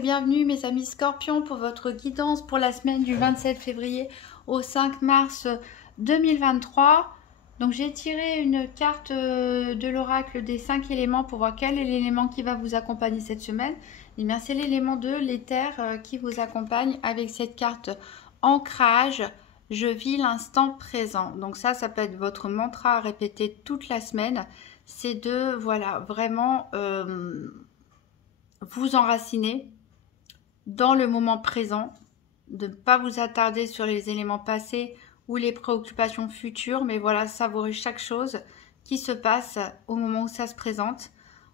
bienvenue mes amis Scorpions pour votre guidance pour la semaine du 27 février au 5 mars 2023. Donc j'ai tiré une carte de l'oracle des 5 éléments pour voir quel est l'élément qui va vous accompagner cette semaine. Et bien c'est l'élément de l'éther qui vous accompagne avec cette carte ancrage. Je vis l'instant présent. Donc ça peut être votre mantra à répéter toute la semaine. C'est de voilà vraiment vous enraciner dans le moment présent, de ne pas vous attarder sur les éléments passés ou les préoccupations futures, mais voilà, savourer chaque chose qui se passe au moment où ça se présente.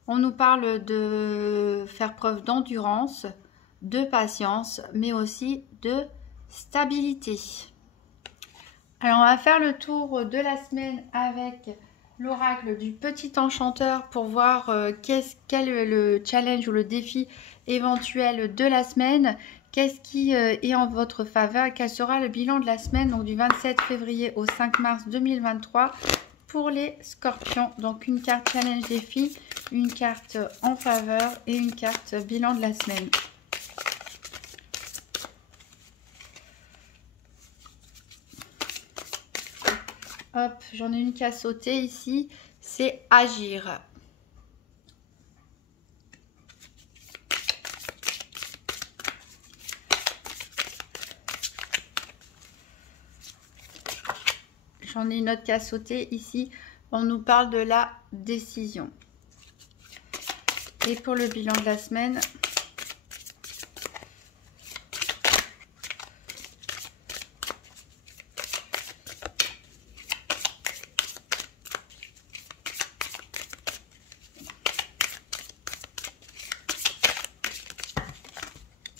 On nous parle de faire preuve d'endurance, de patience, mais aussi de stabilité. Alors, on va faire le tour de la semaine avec l'oracle du petit enchanteur pour voir quel est le challenge ou le défi éventuel de la semaine, qu'est-ce qui est en votre faveur, quel sera le bilan de la semaine, donc du 27 février au 5 mars 2023 pour les scorpions. Donc une carte challenge défi, une carte en faveur et une carte bilan de la semaine. Hop, j'en ai une qui a sauté ici, c'est agir. J'en ai une autre qui a sauté ici, on nous parle de la décision. Et pour le bilan de la semaine,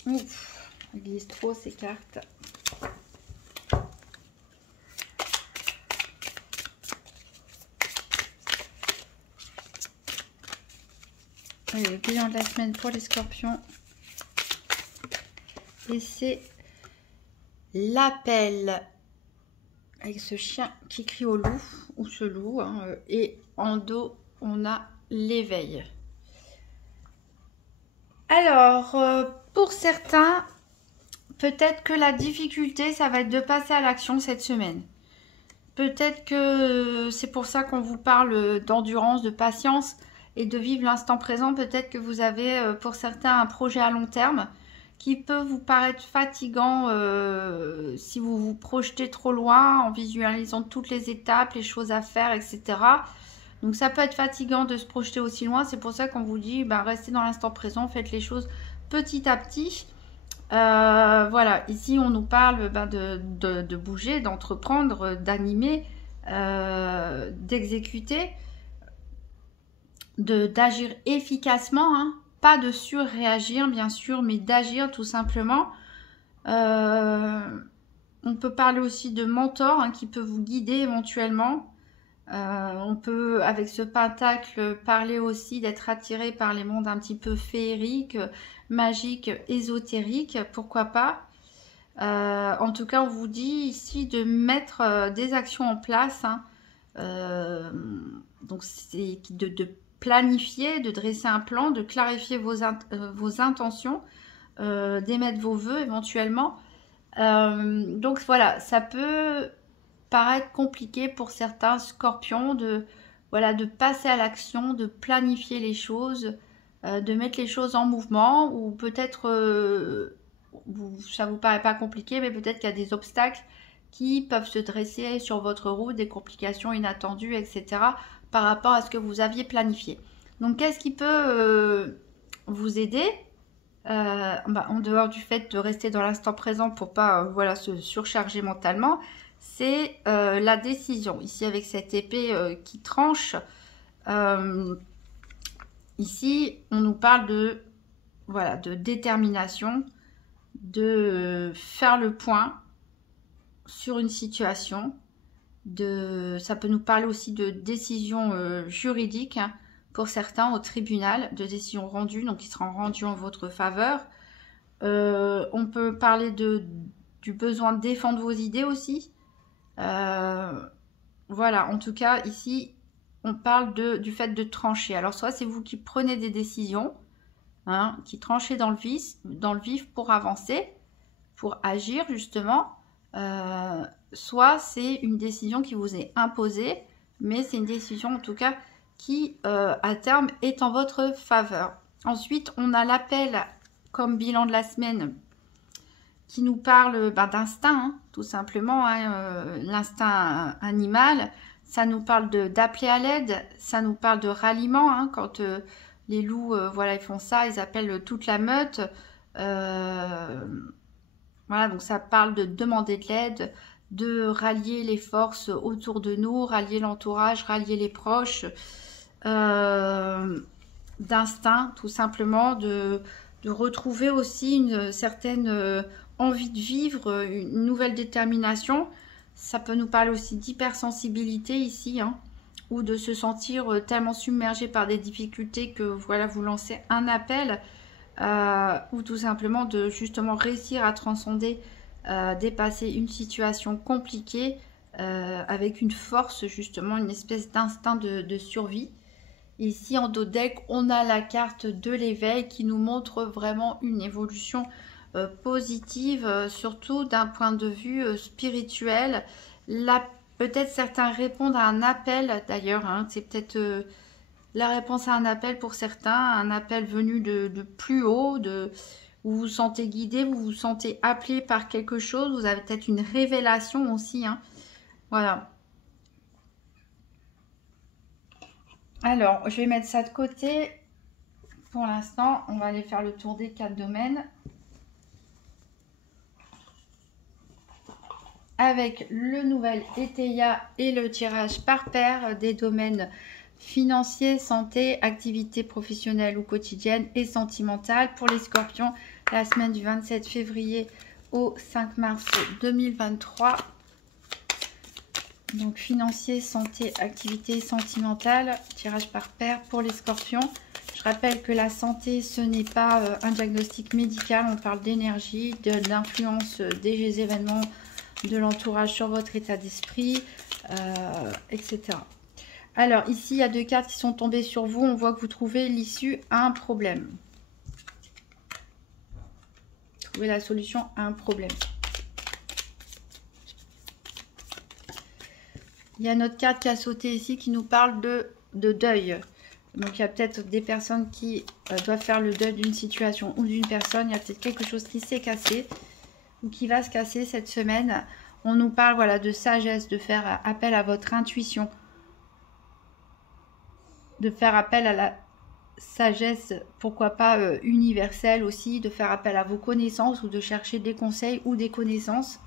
ouf, on glisse trop ces cartes. Allez, le bilan de la semaine pour les scorpions. Et c'est l'appel. Avec ce chien qui crie au loup, ou ce loup. Hein, et en dos, on a l'éveil. Alors, pour certains, peut-être que la difficulté, ça va être de passer à l'action cette semaine. Peut-être que c'est pour ça qu'on vous parle d'endurance, de patience et de vivre l'instant présent. Peut-être que vous avez pour certains un projet à long terme qui peut vous paraître fatigant si vous vous projetez trop loin en visualisant toutes les étapes, les choses à faire, etc. Donc ça peut être fatigant de se projeter aussi loin. C'est pour ça qu'on vous dit, restez dans l'instant présent, faites les choses petit à petit. Voilà, ici on nous parle de bouger, d'entreprendre, d'animer, d'exécuter, d'agir efficacement, hein. Pas de surréagir bien sûr, mais d'agir tout simplement. On peut parler aussi de mentor, hein, qui peut vous guider éventuellement. On peut, avec ce pentacle, parler aussi d'être attiré par les mondes un petit peu féeriques, magiques, ésotériques, pourquoi pas. En tout cas, on vous dit ici de mettre des actions en place. Hein. Donc, c'est de planifier, de dresser un plan, de clarifier vos intentions, d'émettre vos vœux éventuellement. Donc, voilà, ça peut paraître compliqué pour certains scorpions de passer à l'action, de planifier les choses, de mettre les choses en mouvement, ou peut-être ça vous paraît pas compliqué, mais peut-être qu'il y a des obstacles qui peuvent se dresser sur votre route, des complications inattendues, etc. par rapport à ce que vous aviez planifié. Donc qu'est-ce qui peut vous aider en dehors du fait de rester dans l'instant présent pour pas se surcharger mentalement, c'est la décision. Ici, avec cette épée qui tranche, ici, on nous parle de détermination, de faire le point sur une situation. Ça peut nous parler aussi de décision juridique, hein, pour certains au tribunal, de décision rendue, donc qui sera rendue en votre faveur. On peut parler du besoin de défendre vos idées aussi. Voilà, en tout cas, ici, on parle du fait de trancher. Alors, soit c'est vous qui prenez des décisions, hein, qui tranchez dans le vif pour avancer, pour agir justement. Soit c'est une décision qui vous est imposée, mais c'est une décision en tout cas qui à terme est en votre faveur. Ensuite, on a l'appel comme bilan de la semaine qui nous parle d'instinct, hein, tout simplement, hein, l'instinct animal. Ça nous parle d'appeler à l'aide, ça nous parle de ralliement, hein, quand les loups, voilà, ils font ça, ils appellent toute la meute. Voilà, donc ça parle de demander de l'aide, de rallier les forces autour de nous, rallier l'entourage, rallier les proches, d'instinct, tout simplement, de retrouver aussi une certaine envie de vivre, une nouvelle détermination. Ça peut nous parler aussi d'hypersensibilité ici, hein, ou de se sentir tellement submergé par des difficultés que voilà, vous lancez un appel, ou tout simplement de justement réussir à transcender, dépasser une situation compliquée avec une force, justement, une espèce d'instinct de survie. Ici en dos de deck, on a la carte de l'éveil qui nous montre vraiment une évolution positive, surtout d'un point de vue spirituel. Là, peut-être certains répondent à un appel d'ailleurs, hein, c'est peut-être la réponse à un appel pour certains, un appel venu de plus haut, vous vous sentez guidé, vous vous sentez appelé par quelque chose, vous avez peut-être une révélation aussi, hein. Voilà. Alors, je vais mettre ça de côté. Pour l'instant, on va aller faire le tour des 4 domaines. Avec le nouvel ETIA et le tirage par paire des domaines financiers, santé, activités professionnelles ou quotidiennes et sentimentales. Pour les scorpions, la semaine du 27 février au 5 mars 2023. Donc financier, santé, activité sentimentale, tirage par paire pour les scorpions. Je rappelle que la santé, ce n'est pas un diagnostic médical, on parle d'énergie, d'influence des événements, de l'entourage sur votre état d'esprit, etc. Alors ici, il y a 2 cartes qui sont tombées sur vous, on voit que vous trouvez l'issue à un problème. Trouvez la solution à un problème. Il y a notre carte qui a sauté ici qui nous parle de deuil. Donc il y a peut-être des personnes qui doivent faire le deuil d'une situation ou d'une personne. Il y a peut-être quelque chose qui s'est cassé ou qui va se casser cette semaine. On nous parle, voilà, de sagesse, de faire appel à votre intuition. De faire appel à la sagesse, pourquoi pas universelle aussi. De faire appel à vos connaissances ou de chercher des conseils ou des connaissances.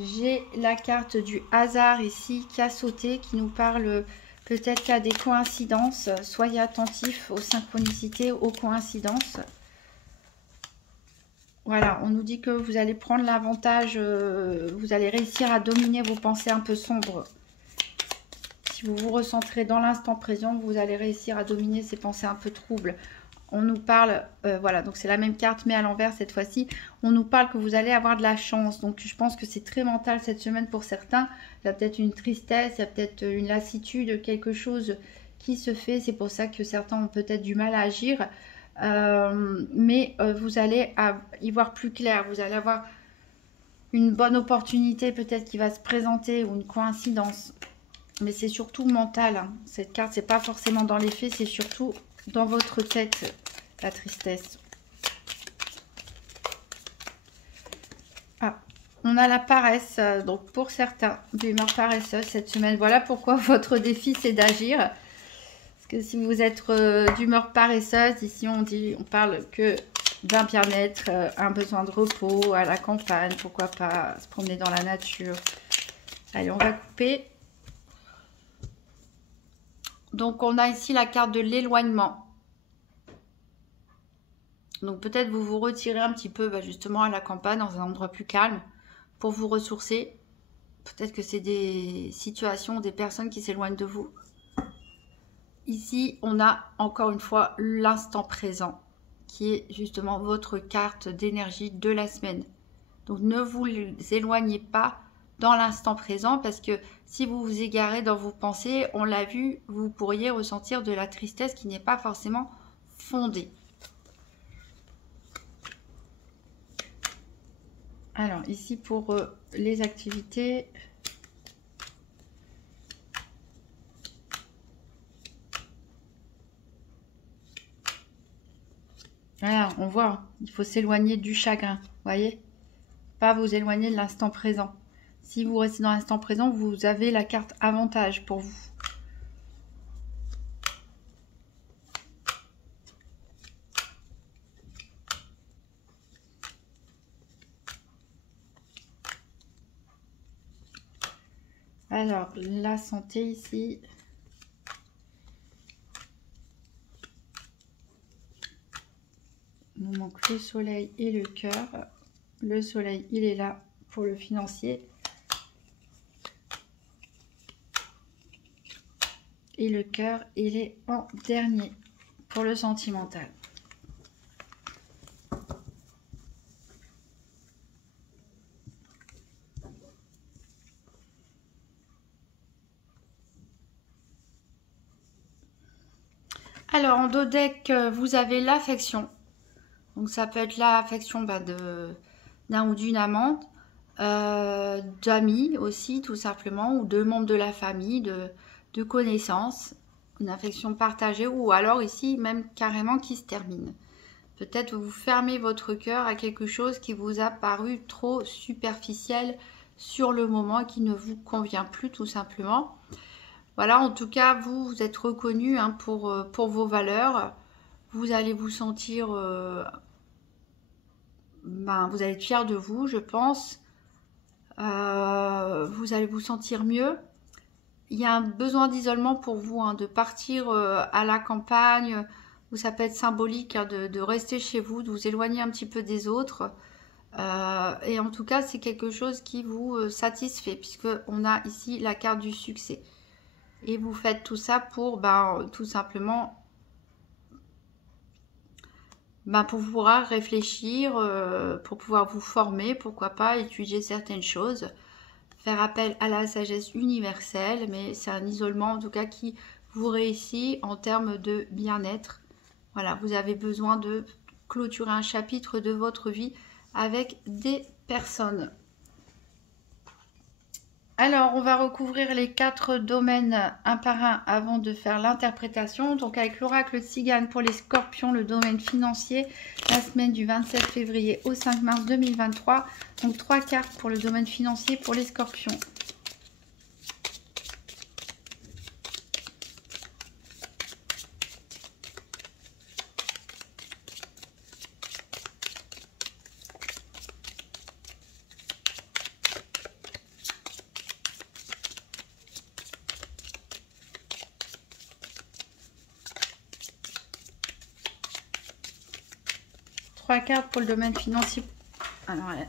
J'ai la carte du hasard ici qui a sauté, qui nous parle peut-être qu'il y a des coïncidences. Soyez attentifs aux synchronicités, aux coïncidences. Voilà, on nous dit que vous allez prendre l'avantage, vous allez réussir à dominer vos pensées un peu sombres. Si vous vous recentrez dans l'instant présent, vous allez réussir à dominer ces pensées un peu troubles. On nous parle, voilà, donc c'est la même carte mais à l'envers cette fois-ci. On nous parle que vous allez avoir de la chance. Donc je pense que c'est très mental cette semaine pour certains. Il y a peut-être une tristesse, il y a peut-être une lassitude, quelque chose qui se fait. C'est pour ça que certains ont peut-être du mal à agir. Mais vous allez y voir plus clair. Vous allez avoir une bonne opportunité peut-être qui va se présenter ou une coïncidence. Mais c'est surtout mental, hein. Cette carte, c'est pas forcément dans les faits, c'est surtout dans votre tête, la tristesse. Ah, on a la paresse, donc pour certains, d'humeur paresseuse cette semaine. Voilà pourquoi votre défi, c'est d'agir. Parce que si vous êtes d'humeur paresseuse, ici on parle que d'un bien-être, un besoin de repos, à la campagne, pourquoi pas se promener dans la nature. Allez, on va couper. Donc, on a ici la carte de l'éloignement. Donc, peut-être vous vous retirez un petit peu justement à la campagne, dans un endroit plus calme, pour vous ressourcer. Peut-être que c'est des situations, des personnes qui s'éloignent de vous. Ici, on a encore une fois l'instant présent, qui est justement votre carte d'énergie de la semaine. Donc, ne vous éloignez pas dans l'instant présent, parce que si vous vous égarez dans vos pensées, on l'a vu, vous pourriez ressentir de la tristesse qui n'est pas forcément fondée. Alors, ici pour les activités. Voilà, on voit, il faut s'éloigner du chagrin, voyez? Pas vous éloigner de l'instant présent. Si vous restez dans l'instant présent, vous avez la carte avantage pour vous. Alors, la santé ici. Il nous manque le soleil et le cœur. Le soleil, il est là pour le financier. Et le cœur, il est en dernier pour le sentimental. Alors, en dos deck, vous avez l'affection. Donc, ça peut être l'affection d'un ou d'une amante, d'amis aussi, tout simplement, ou de membres de la famille, de connaissances, une affection partagée, ou alors ici, même carrément qui se termine. Peut-être vous fermez votre cœur à quelque chose qui vous a paru trop superficiel sur le moment et qui ne vous convient plus, tout simplement. Voilà, en tout cas, vous êtes reconnu hein, pour vos valeurs. Vous allez vous sentir... vous allez être fier de vous, je pense. Vous allez vous sentir mieux. Il y a un besoin d'isolement pour vous, hein, de partir à la campagne, où ça peut être symbolique hein, de rester chez vous, de vous éloigner un petit peu des autres. Et en tout cas, c'est quelque chose qui vous satisfait, puisqu'on a ici la carte du succès. Et vous faites tout ça pour tout simplement pour pouvoir réfléchir, pour pouvoir vous former, pourquoi pas étudier certaines choses, faire appel à la sagesse universelle, mais c'est un isolement en tout cas qui vous réussit en termes de bien-être. Voilà, vous avez besoin de clôturer un chapitre de votre vie avec des personnes. Alors, on va recouvrir les 4 domaines un par un avant de faire l'interprétation. Donc, avec l'oracle Tzigane pour les scorpions, le domaine financier, la semaine du 27 février au 5 mars 2023. Donc, 3 cartes pour le domaine financier pour les scorpions. Trois cartes pour le domaine financier. Alors, elle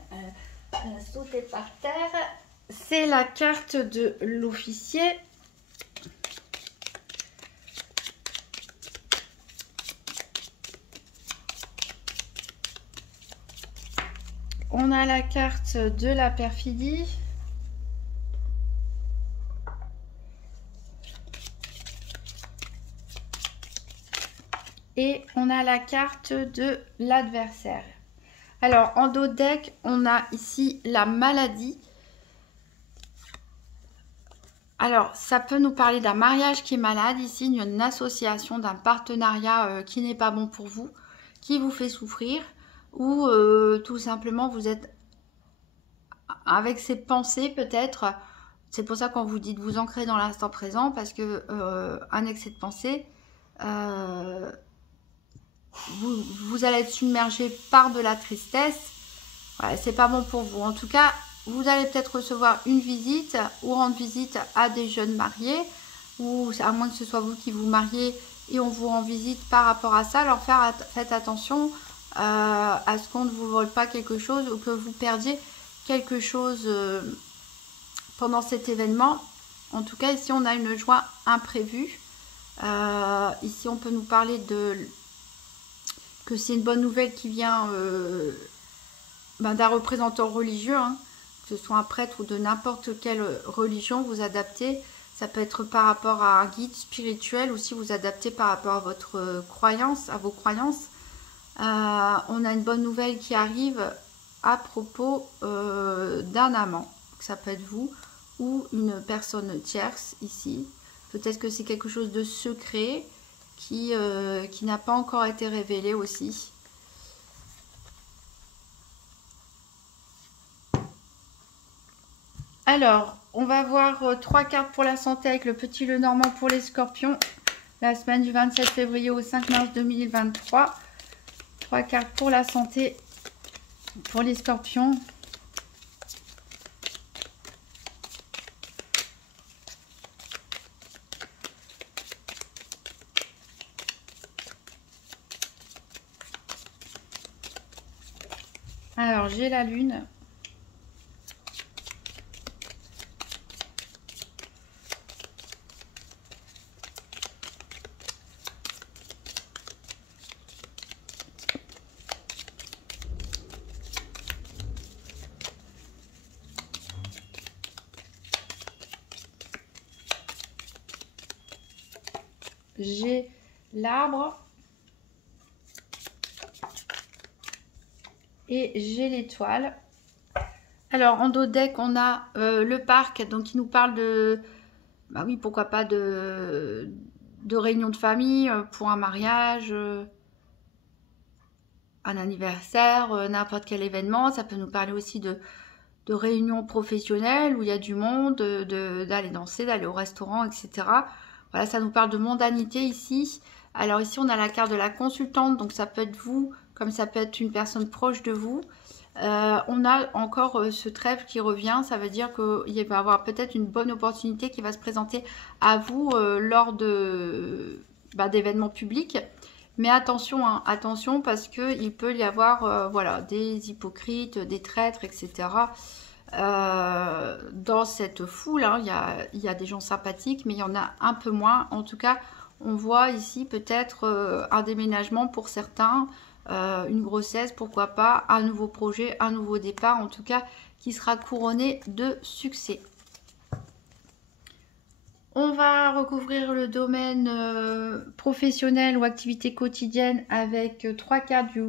a sauté par terre. C'est la carte de l'officier. On a la carte de la perfidie. Et on a la carte de l'adversaire. Alors, en dos de deck, on a ici la maladie. Alors, ça peut nous parler d'un mariage qui est malade, ici, une association, d'un partenariat qui n'est pas bon pour vous, qui vous fait souffrir, ou tout simplement, vous êtes avec ces pensées peut-être. C'est pour ça qu'on vous dit de vous ancrer dans l'instant présent, parce que un excès de pensée... Vous allez être submergé par de la tristesse. Voilà, c'est pas bon pour vous. En tout cas, vous allez peut-être recevoir une visite ou rendre visite à des jeunes mariés, ou à moins que ce soit vous qui vous mariez et on vous rend visite par rapport à ça. Alors faites attention à ce qu'on ne vous vole pas quelque chose ou que vous perdiez quelque chose pendant cet événement. En tout cas, ici on a une joie imprévue. Ici on peut nous parler que c'est une bonne nouvelle qui vient d'un représentant religieux, hein, ce soit un prêtre ou de n'importe quelle religion, vous adaptez. Ça peut être par rapport à un guide spirituel, ou si vous adaptez par rapport à votre croyance, à vos croyances. On a une bonne nouvelle qui arrive à propos d'un amant. Ça peut être vous ou une personne tierce ici. Peut-être que c'est quelque chose de secret qui n'a pas encore été révélé aussi. Alors, on va voir 3 cartes pour la santé avec le petit le normand pour les scorpions. La semaine du 27 février au 5 mars 2023. 3 cartes pour la santé pour les scorpions. Alors, j'ai la lune. J'ai l'arbre. Et j'ai l'étoile. Alors, en dos de deck, on a le parc, donc il nous parle de, bah oui, pourquoi pas de réunion de famille, pour un mariage, un anniversaire, n'importe quel événement. Ça peut nous parler aussi de réunions professionnelles où il y a du monde, d'aller danser, d'aller au restaurant, etc. Voilà, ça nous parle de mondanité ici. Alors ici, on a la carte de la consultante, donc ça peut être vous, comme ça peut être une personne proche de vous. On a encore ce trèfle qui revient, ça veut dire qu'il va y avoir peut-être une bonne opportunité qui va se présenter à vous lors d'événements publics. Mais attention, hein, attention parce qu'il peut y avoir voilà, des hypocrites, des traîtres, etc. Dans cette foule, hein, il y a des gens sympathiques, mais il y en a un peu moins. En tout cas, on voit ici peut-être un déménagement pour certains, une grossesse, pourquoi pas, un nouveau projet, un nouveau départ, en tout cas, qui sera couronné de succès. On va recouvrir le domaine professionnel ou activité quotidienne avec 3 cartes du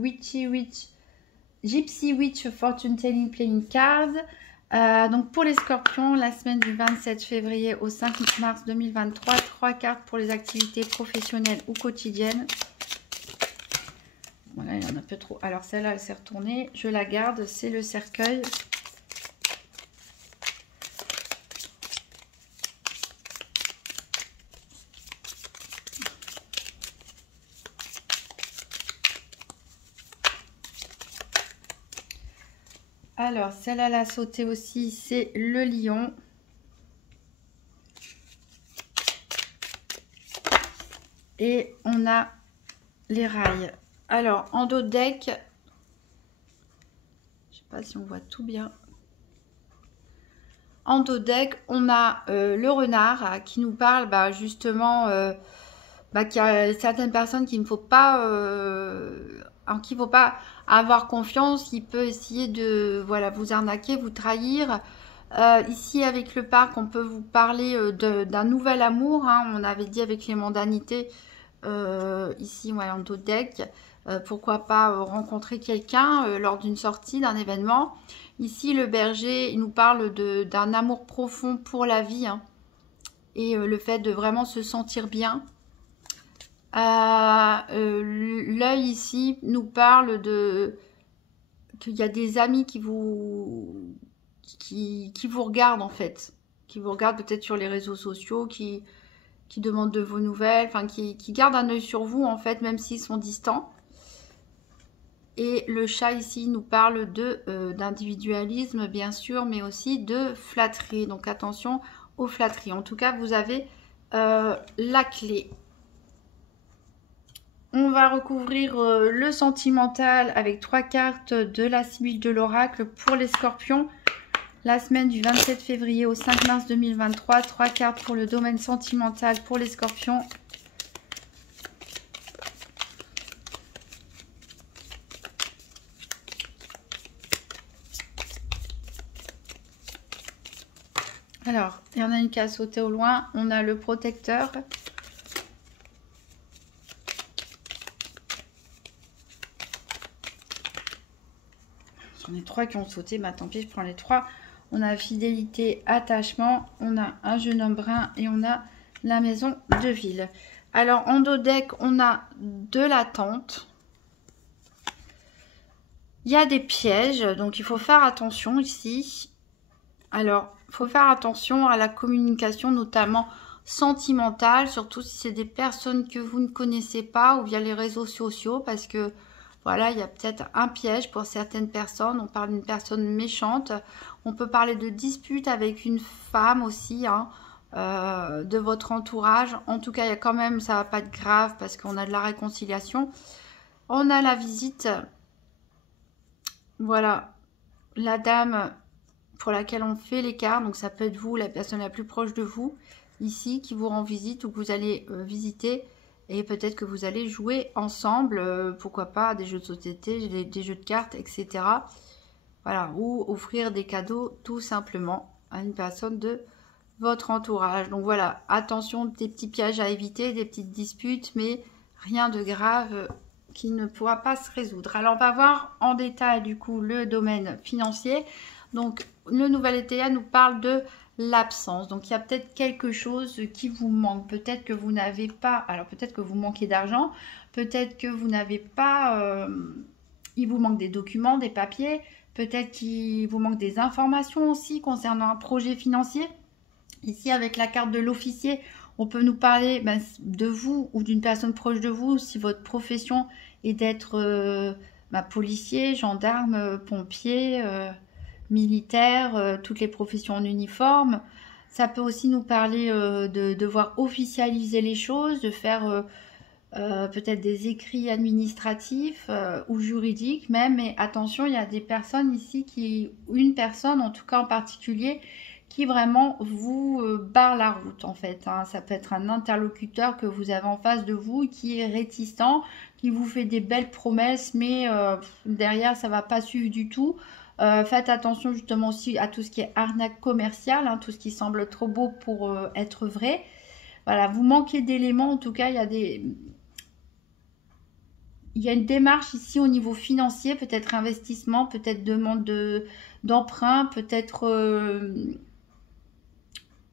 Gypsy Witch Fortune Telling Playing Cards. Donc pour les scorpions, la semaine du 27 février au 5 mars 2023, 3 cartes pour les activités professionnelles ou quotidiennes. Voilà, il y en a un peu trop. Alors celle-là, elle s'est retournée. Je la garde, c'est le cercueil. Alors, celle-là, elle a sauté aussi, c'est le lion. Et on a les rails. Alors, en dos de deck, je sais pas si on voit tout bien. En dos de deck, on a le renard qui nous parle justement qu'il y a certaines personnes qu'il ne faut pas avoir confiance. Il peut essayer de vous arnaquer, vous trahir. Ici avec le parc, on peut vous parler d'un nouvel amour, hein. On avait dit avec les mondanités ici en dos de deck. Pourquoi pas rencontrer quelqu'un lors d'une sortie, d'un événement. Ici, le berger, il nous parle d'un amour profond pour la vie, hein, et le fait de vraiment se sentir bien. L'œil ici nous parle qu'il y a des amis qui vous regardent en fait, qui vous regardent peut-être sur les réseaux sociaux, qui demandent de vos nouvelles, enfin qui gardent un œil sur vous en fait, même s'ils sont distants. Et le chat ici nous parle d'individualisme bien sûr, mais aussi de flatterie. Donc attention aux flatteries. En tout cas, vous avez la clé. On va recouvrir le sentimental avec 3 cartes de la Sibylle de l'Oracle pour les scorpions. La semaine du 27 février au 5 mars 2023. 3 cartes pour le domaine sentimental pour les scorpions. Alors, il y en a une qui a sauté au loin. On a le protecteur. J'en ai 3 qui ont sauté. Bah, tant pis, je prends les 3. On a fidélité, attachement. On a un jeune homme brun. Et on a la maison de ville. Alors, en dos deck, on a de l'attente. Il y a des pièges. Donc, il faut faire attention ici. Alors, il faut faire attention à la communication, notamment sentimentale, surtout si c'est des personnes que vous ne connaissez pas ou via les réseaux sociaux, parce que voilà, il y a peut-être un piège pour certaines personnes. On parle d'une personne méchante. On peut parler de dispute avec une femme aussi, hein, de votre entourage. En tout cas, il y a quand même, ça va pas être grave parce qu'on a de la réconciliation. On a la visite. Voilà, la dame pour laquelle on fait l'écart, donc ça peut être vous, la personne la plus proche de vous, ici, qui vous rend visite ou que vous allez visiter, et peut-être que vous allez jouer ensemble, pourquoi pas, des jeux de société, des jeux de cartes, etc. Voilà, ou offrir des cadeaux tout simplement à une personne de votre entourage. Donc voilà, attention, des petits pièges à éviter, des petites disputes, mais rien de grave qui ne pourra pas se résoudre. Alors on va voir en détail du coup le domaine financier. Donc le nouvel ETA nous parle de l'absence. Donc il y a peut-être quelque chose qui vous manque. Peut-être que vous n'avez pas, alors peut-être que vous manquez d'argent, peut-être que vous n'avez pas, il vous manque des documents, des papiers, peut-être qu'il vous manque des informations aussi concernant un projet financier. Ici avec la carte de l'officier, on peut nous parler de vous ou d'une personne proche de vous si votre profession est d'être policier, gendarme, pompier, militaire, toutes les professions en uniforme. Ça peut aussi nous parler de devoir officialiser les choses, de faire peut-être des écrits administratifs ou juridiques même. Mais attention, il y a des personnes ici, une personne en tout cas en particulier, qui vraiment vous barre la route en fait. Hein. Ça peut être un interlocuteur que vous avez en face de vous qui est réticent, qui vous fait des belles promesses, mais derrière ça va pas suivre du tout. Faites attention justement aussi à tout ce qui est arnaque commerciale, hein, tout ce qui semble trop beau pour être vrai. Voilà, vous manquez d'éléments, en tout cas il y a une démarche ici au niveau financier, peut-être investissement, peut-être demande d'emprunt, peut-être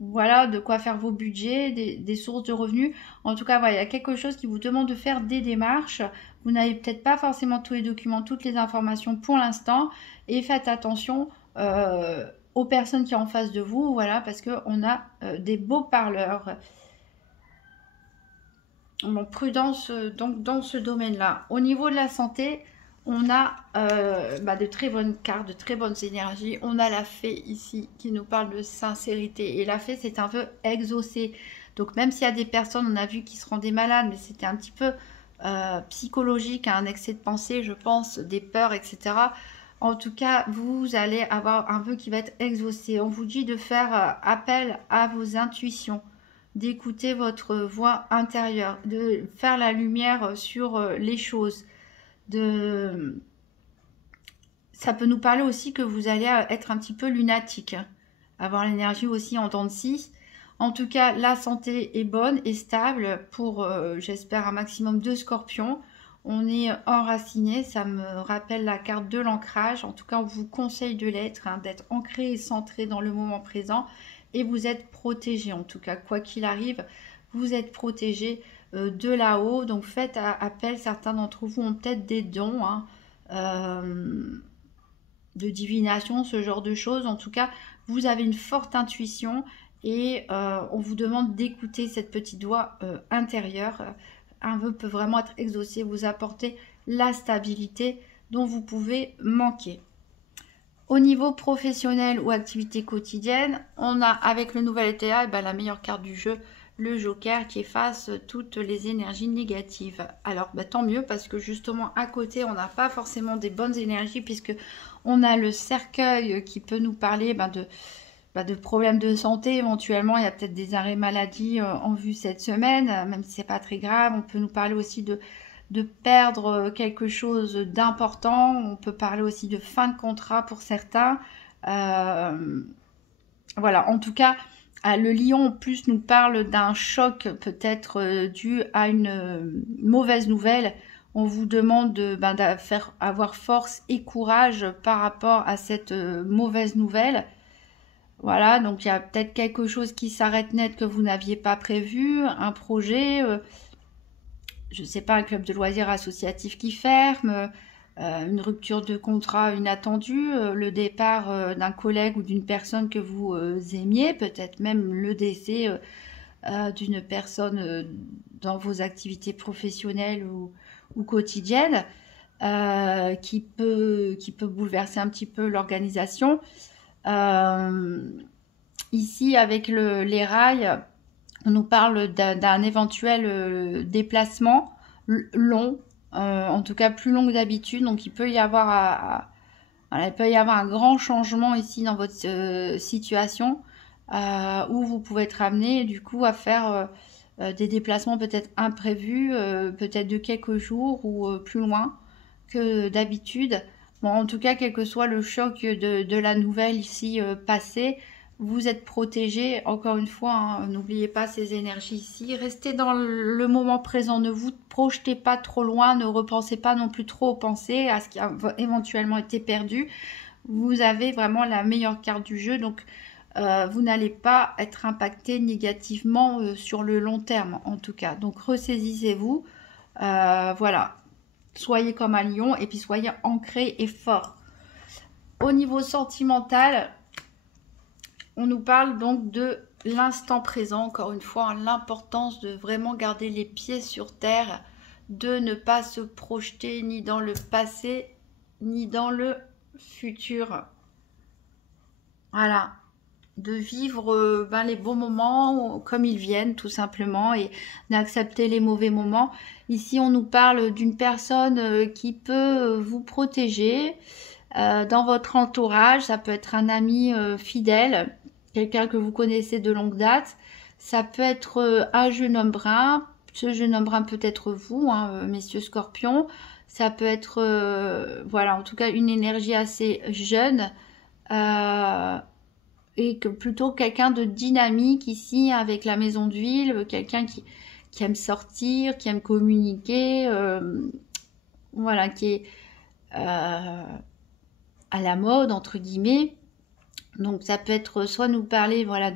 voilà, de quoi faire vos budgets, des sources de revenus. En tout cas, voilà, il y a quelque chose qui vous demande de faire des démarches. Vous n'avez peut-être pas forcément tous les documents, toutes les informations pour l'instant. Et faites attention aux personnes qui sont en face de vous, voilà, parce qu'on a des beaux parleurs. Bon, prudence donc dans ce domaine-là. Au niveau de la santé, on a de très bonnes cartes, de très bonnes énergies. On a la fée ici qui nous parle de sincérité. Et la fée, c'est un peu exaucé. Donc même s'il y a des personnes, on a vu qui se rendaient malades, mais c'était un petit peu psychologique, un excès de pensée, je pense, des peurs, etc. En tout cas, vous allez avoir un vœu qui va être exaucé. On vous dit de faire appel à vos intuitions, d'écouter votre voix intérieure, de faire la lumière sur les choses. Ça peut nous parler aussi que vous allez être un petit peu lunatique, avoir l'énergie aussi en dents de scie. En tout cas, la santé est bonne et stable pour, j'espère, un maximum de scorpions. On est enraciné, ça me rappelle la carte de l'ancrage. En tout cas, on vous conseille de l'être, hein, d'être ancré et centré dans le moment présent. Et vous êtes protégé, en tout cas, quoi qu'il arrive, vous êtes protégé de là-haut. Donc faites appel, certains d'entre vous ont peut-être des dons, hein, de divination, ce genre de choses. En tout cas, vous avez une forte intuition et on vous demande d'écouter cette petite voix intérieure. Un vœu peut vraiment être exaucé, vous apporter la stabilité dont vous pouvez manquer. Au niveau professionnel ou activité quotidienne, on a avec le nouvel ETA la meilleure carte du jeu, le Joker, qui efface toutes les énergies négatives. Alors tant mieux, parce que justement à côté on n'a pas forcément des bonnes énergies, puisque on a le cercueil qui peut nous parler de problèmes de santé. Éventuellement il y a peut-être des arrêts maladie en vue cette semaine, même si c'est pas très grave. On peut nous parler aussi de perdre quelque chose d'important. On peut parler aussi de fin de contrat pour certains. Voilà, en tout cas, le lion en plus nous parle d'un choc peut-être dû à une mauvaise nouvelle. On vous demande de faire avoir force et courage par rapport à cette mauvaise nouvelle. Voilà, donc il y a peut-être quelque chose qui s'arrête net que vous n'aviez pas prévu, un projet, je ne sais pas, un club de loisirs associatif qui ferme, une rupture de contrat inattendue, le départ d'un collègue ou d'une personne que vous aimiez, peut-être même le décès d'une personne dans vos activités professionnelles ou quotidiennes, qui peut bouleverser un petit peu l'organisation. Ici, avec les rails, on nous parle d'un éventuel déplacement long, en tout cas plus long que d'habitude. Donc il peut y avoir voilà, il peut y avoir un grand changement ici dans votre situation où vous pouvez être amené du coup à faire des déplacements peut-être imprévus, peut-être de quelques jours ou plus loin que d'habitude. Bon, en tout cas, quel que soit le choc de la nouvelle ici passée, vous êtes protégé. Encore une fois, hein, n'oubliez pas ces énergies ici. Restez dans le moment présent. Ne vous projetez pas trop loin. Ne repensez pas non plus trop aux pensées, à ce qui a éventuellement été perdu. Vous avez vraiment la meilleure carte du jeu. Donc, vous n'allez pas être impacté négativement sur le long terme, en tout cas. Donc, ressaisissez-vous. Voilà. Soyez comme un lion et puis soyez ancré et fort. Au niveau sentimental, on nous parle donc de l'instant présent, encore une fois, hein, l'importance de vraiment garder les pieds sur terre, de ne pas se projeter ni dans le passé, ni dans le futur. Voilà, de vivre les bons moments comme ils viennent, tout simplement, et d'accepter les mauvais moments. Ici, on nous parle d'une personne qui peut vous protéger dans votre entourage. Ça peut être un ami fidèle, quelqu'un que vous connaissez de longue date. Ça peut être un jeune homme brun. Ce jeune homme brun peut être vous, hein, messieurs scorpions. Ça peut être, voilà, en tout cas, une énergie assez jeune. Et que plutôt quelqu'un de dynamique ici, avec la maison d'huile, quelqu'un qui aime sortir, qui aime communiquer, voilà, qui est à la mode, entre guillemets. Donc ça peut être soit nous parler, voilà,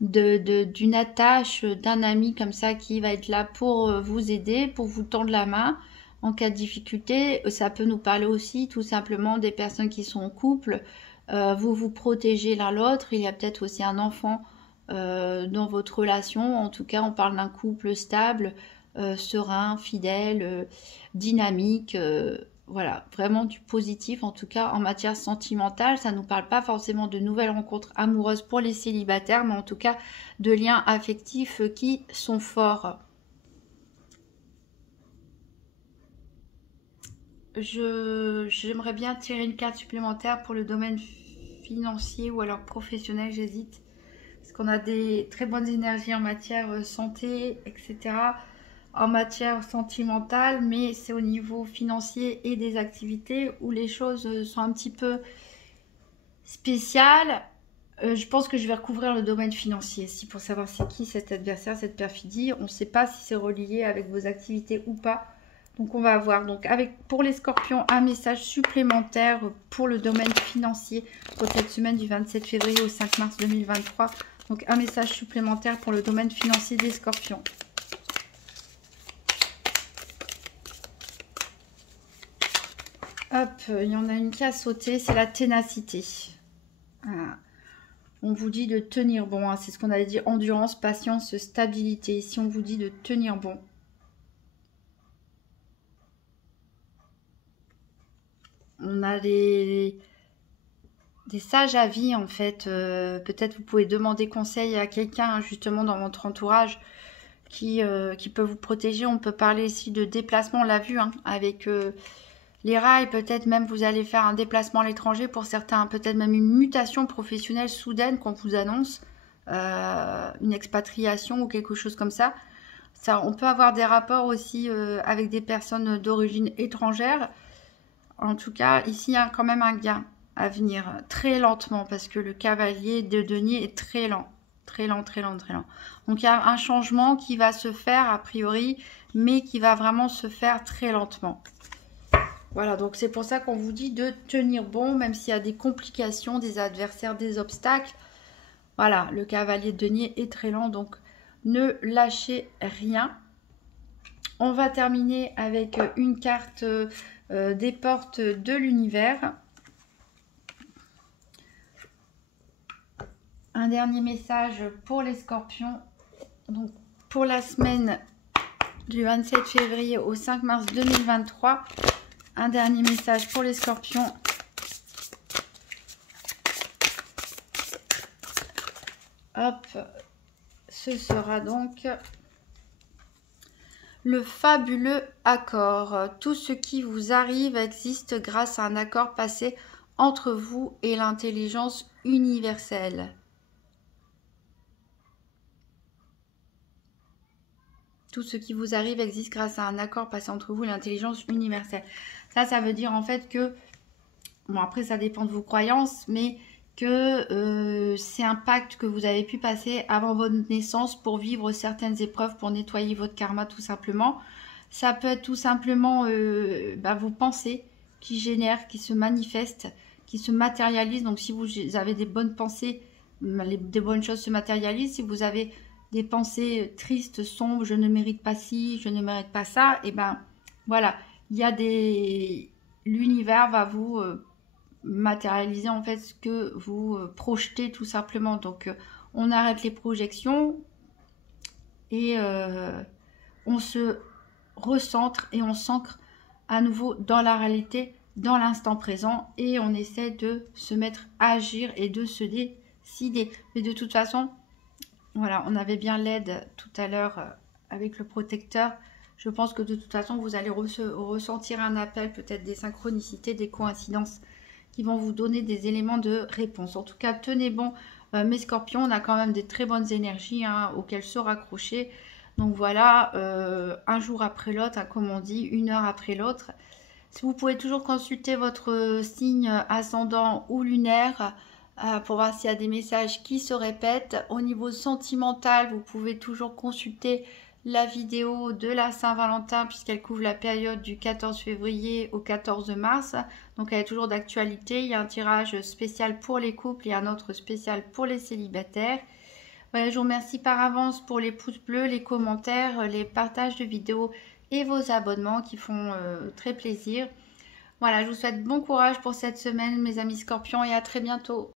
d'une attache, d'un ami comme ça qui va être là pour vous aider, pour vous tendre la main en cas de difficulté. Ça peut nous parler aussi tout simplement des personnes qui sont en couple. Vous vous protégez l'un l'autre. Il y a peut-être aussi un enfant dans votre relation. En tout cas, on parle d'un couple stable, serein, fidèle, dynamique. Voilà, vraiment du positif, en tout cas en matière sentimentale. Ça ne nous parle pas forcément de nouvelles rencontres amoureuses pour les célibataires, mais en tout cas de liens affectifs qui sont forts. J'aimerais bien tirer une carte supplémentaire pour le domaine financier ou alors professionnel, j'hésite. Parce qu'on a des très bonnes énergies en matière santé, etc. En matière sentimentale, mais c'est au niveau financier et des activités où les choses sont un petit peu spéciales. Je pense que je vais recouvrir le domaine financier ici pour savoir c'est qui cet adversaire, cette perfidie. On ne sait pas si c'est relié avec vos activités ou pas. Donc on va avoir donc pour les scorpions un message supplémentaire pour le domaine financier pour cette semaine du 27 février au 5 mars 2023. Donc un message supplémentaire pour le domaine financier des scorpions. Hop, il y en a une qui a sauté, c'est la ténacité. Voilà. On vous dit de tenir bon, hein, c'est ce qu'on avait dit, endurance, patience, stabilité. Ici on vous dit de tenir bon. On a des sages avis en fait. Peut-être vous pouvez demander conseil à quelqu'un justement dans votre entourage qui peut vous protéger. On peut parler ici de déplacement, on l'a vu hein, avec les rails. Peut-être même vous allez faire un déplacement à l'étranger pour certains. Peut-être même une mutation professionnelle soudaine qu'on vous annonce. Une expatriation ou quelque chose comme ça. On peut avoir des rapports aussi avec des personnes d'origine étrangère. En tout cas, ici, il y a quand même un gain. à venir très lentement parce que le cavalier de denier est très lent. Très lent. Donc il y a un changement qui va se faire a priori, mais qui va vraiment se faire très lentement. Voilà, donc c'est pour ça qu'on vous dit de tenir bon, même s'il y a des complications, des adversaires, des obstacles. Voilà, le cavalier de denier est très lent, donc ne lâchez rien. On va terminer avec une carte des portes de l'univers. Un dernier message pour les scorpions. Donc pour la semaine du 27 février au 5 mars 2023. Un dernier message pour les scorpions. Hop, ce sera donc le fabuleux accord. Tout ce qui vous arrive existe grâce à un accord passé entre vous et l'intelligence universelle. Tout ce qui vous arrive existe grâce à un accord passé entre vous et l'intelligence universelle. Ça veut dire en fait que, bon après ça dépend de vos croyances, mais que c'est un pacte que vous avez pu passer avant votre naissance pour vivre certaines épreuves, pour nettoyer votre karma tout simplement. Ça peut être tout simplement vos pensées qui génèrent, qui se manifestent, qui se matérialisent. Donc si vous avez des bonnes pensées, des bonnes choses se matérialisent. Si vous avez des pensées tristes, sombres, je ne mérite pas ci, je ne mérite pas ça, et ben voilà, il y a l'univers va vous matérialiser en fait ce que vous projetez tout simplement. Donc on arrête les projections et on se recentre et on s'ancre à nouveau dans la réalité, dans l'instant présent, et on essaie de se mettre à agir et de se décider. Mais de toute façon, voilà, on avait bien l'aide tout à l'heure avec le protecteur. Je pense que de toute façon, vous allez ressentir un appel, peut-être des synchronicités, des coïncidences qui vont vous donner des éléments de réponse. En tout cas, tenez bon, mes scorpions, on a quand même des très bonnes énergies auxquelles se raccrocher. Donc voilà, un jour après l'autre, comme on dit, une heure après l'autre. Vous pouvez toujours consulter votre signe ascendant ou lunaire pour voir s'il y a des messages qui se répètent. Au niveau sentimental, vous pouvez toujours consulter la vidéo de la Saint-Valentin puisqu'elle couvre la période du 14 février au 14 mars. Donc elle est toujours d'actualité. Il y a un tirage spécial pour les couples et un autre spécial pour les célibataires. Voilà, je vous remercie par avance pour les pouces bleus, les commentaires, les partages de vidéos et vos abonnements qui font très plaisir. Voilà, je vous souhaite bon courage pour cette semaine mes amis scorpions et à très bientôt.